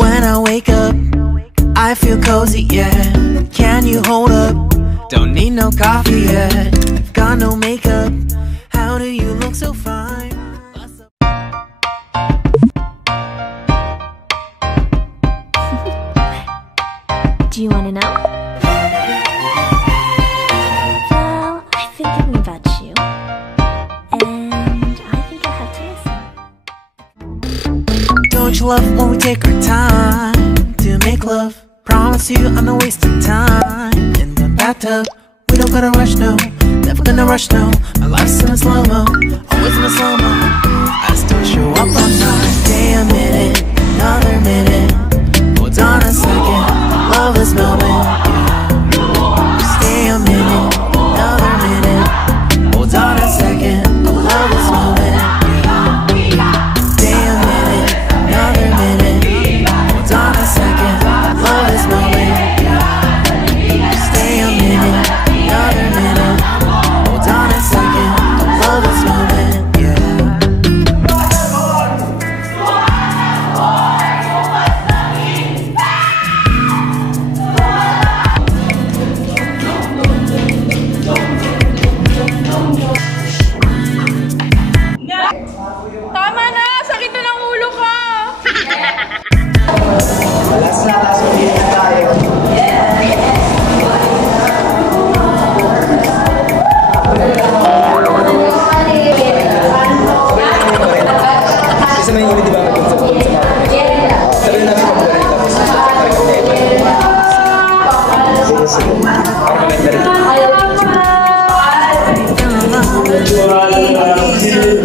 When I wake up, I feel cozy, yeah. Can you hold up? Don't need no coffee yet. Got no makeup. How do you look so fine? Do you want to know? Well, I've been thinking about you, and I think I have to listen. Don't you love when we take our time to make love? Promise you I'm not wasting time in the bathtub. We don't gotta rush, no. Never gonna rush, no. My life's in a slow-mo, always in a slow-mo. I still show up on time. Stay a minute, another minute. Hold on a second, love this moment, yeah. Stay a minute, another minute. Hold on a second, love this moment, yeah. Stay a minute, another minute. Hold on a second, love this moment, yeah. Stay a minute, another minute. Hold on a second, love this moment, yeah. Tama na! Sakit na ng ulo ko! Last na, last ulit na tayo. Kasi may unit diba mag-unsa sa market? Sabi na namin pag-ulit tapos sige, sige. Pag-ulit na rin.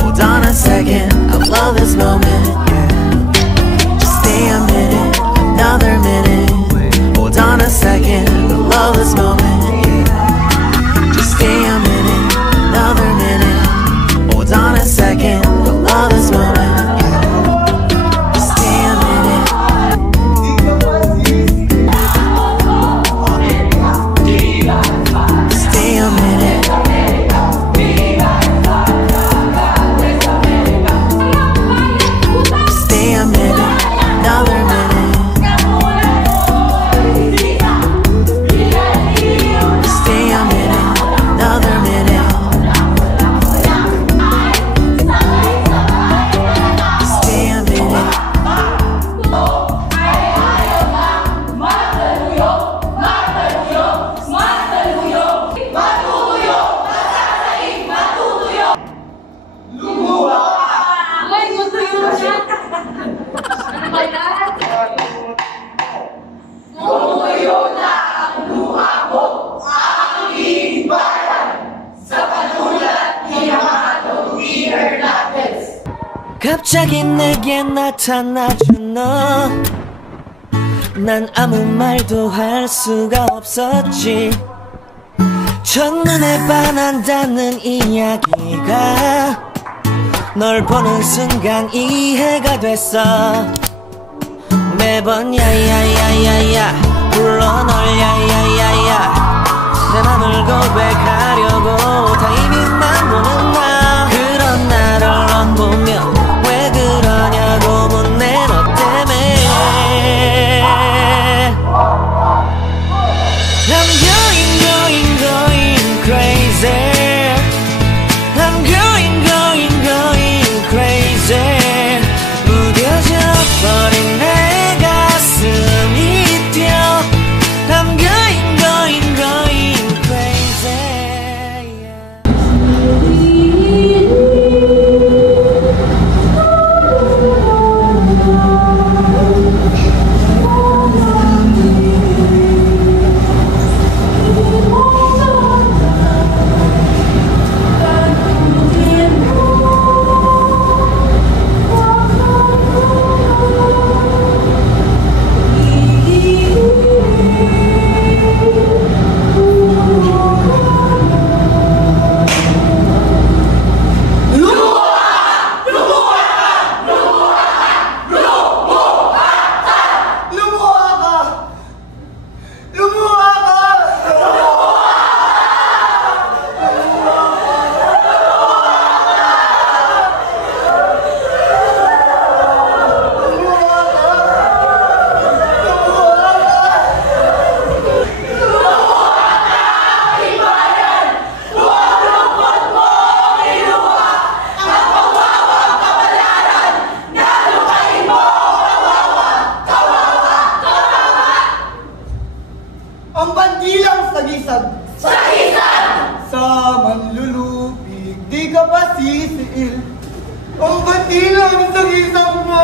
Hold on a second, I love this moment, yeah. Just stay a minute, another minute. Hold on a second, I love this moment, yeah. Just stay a minute, another minute. Hold on a second, I love this moment, yeah. Just stay a minute. Stay a minute. Stay a minute, another minute. Stay a minute, another minute. Stay a minute. Ay, matuyo siya! Ano ba yan? Tumuyo na ang luha mo, ang ibalan sa panulat ni Amado Hernandez. 갑자기 내게 나타나준 너. 난 아무 말도 할 수가 없었지. 첫눈에 반한다는 이야기가 널 보는 순간 이해가 됐어. 매번 야야야야야 불러 널 야야야야 내 맘을 고백하려고 타이밍만 보는 나. 그런 나를 넌 보며 왜 그러냐고 묻네 너 때문에. I'm going crazy. I'm going crazy. 무뎌져 버린 내 가슴이 뛰어. I'm going crazy. Yeah. sagisag. Sagisag! Sa manlulupig, di ka pa sisiil. Ang bandila ng sagisag mo.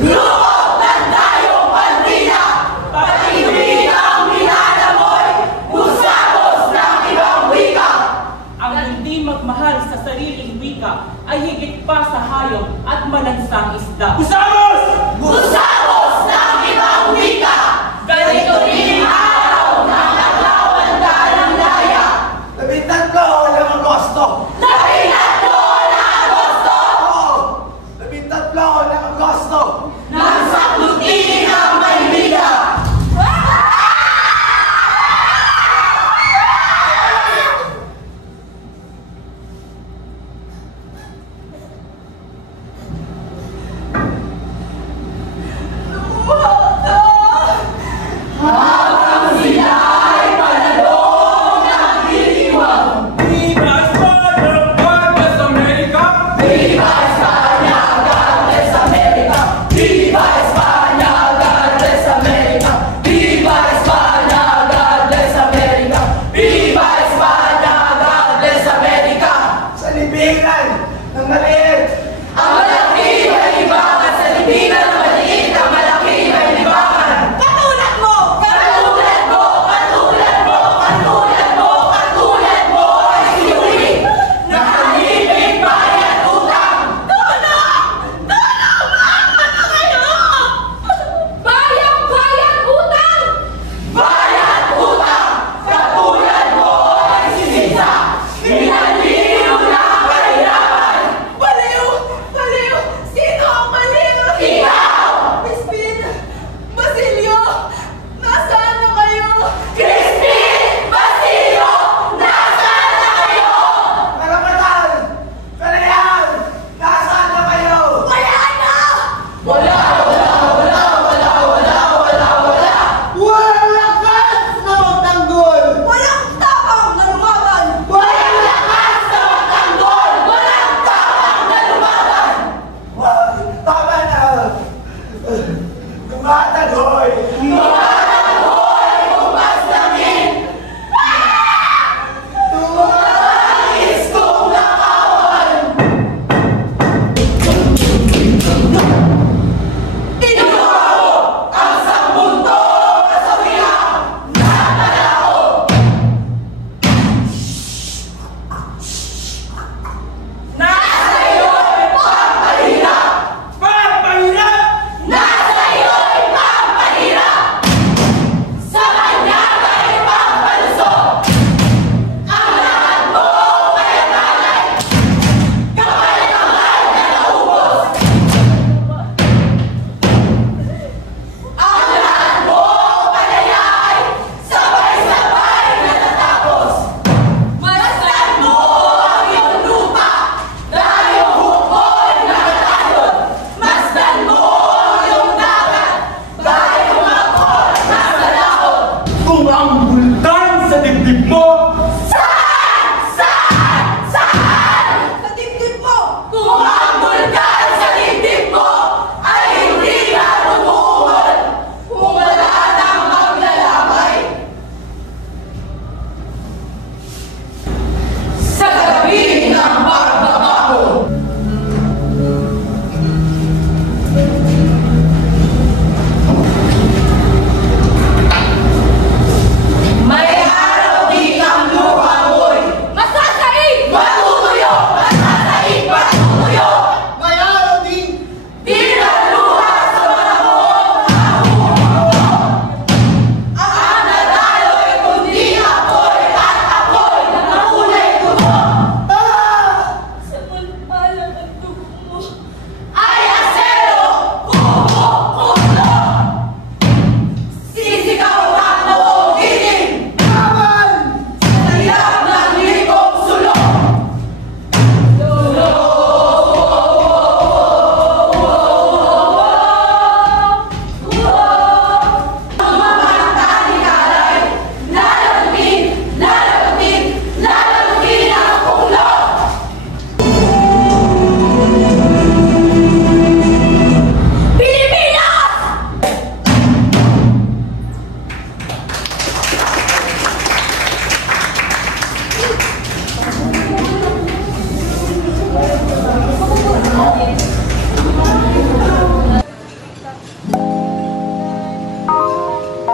Lukot ng tayong bandila! Pag-ibig ang minanamoy, usapos ng ibang wika! Ang hindi magmahal sa sariling wika ay higit pa sa hayop at malansang isda. Usapos! Usapos ng ibang wika! Ganito rin ang araw ng naglawanda ng laya! 13 ng Agosto. 13 ng Agosto! Oo, 13 ng Agosto.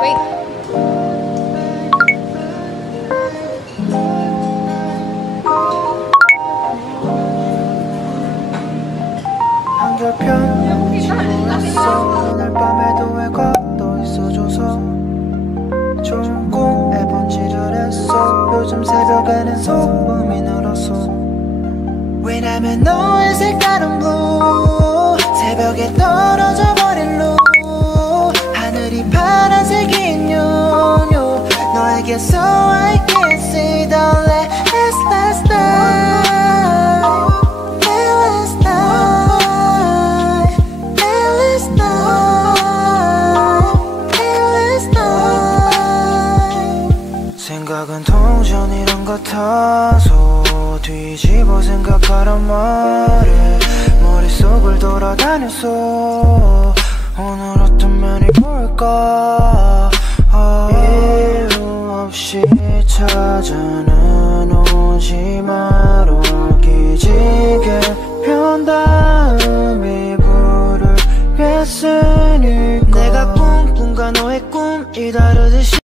Wait. 한결편 지루했어. 오늘 밤에도 왜 걷어 있어줘서 좋은 꿈에 번지를 했어. 요즘 새벽에는 소음이 늘었어. 왜냐면 너의 색다른 blue 새벽에 떨어져 버린 blue 하늘이 파란색인 요요 너에게서 I can see the last night last night last night last night 생각은 동전이란 같아서 뒤집어 생각하란 말에 머릿속을 돌아다녔어. 오늘 어떤 면이 볼까. 이유 없이 찾아는 오지 마라. 기지개 편 다음 이불을 뺐으니까 내가 꿈꾼과 너의 꿈이 다르듯이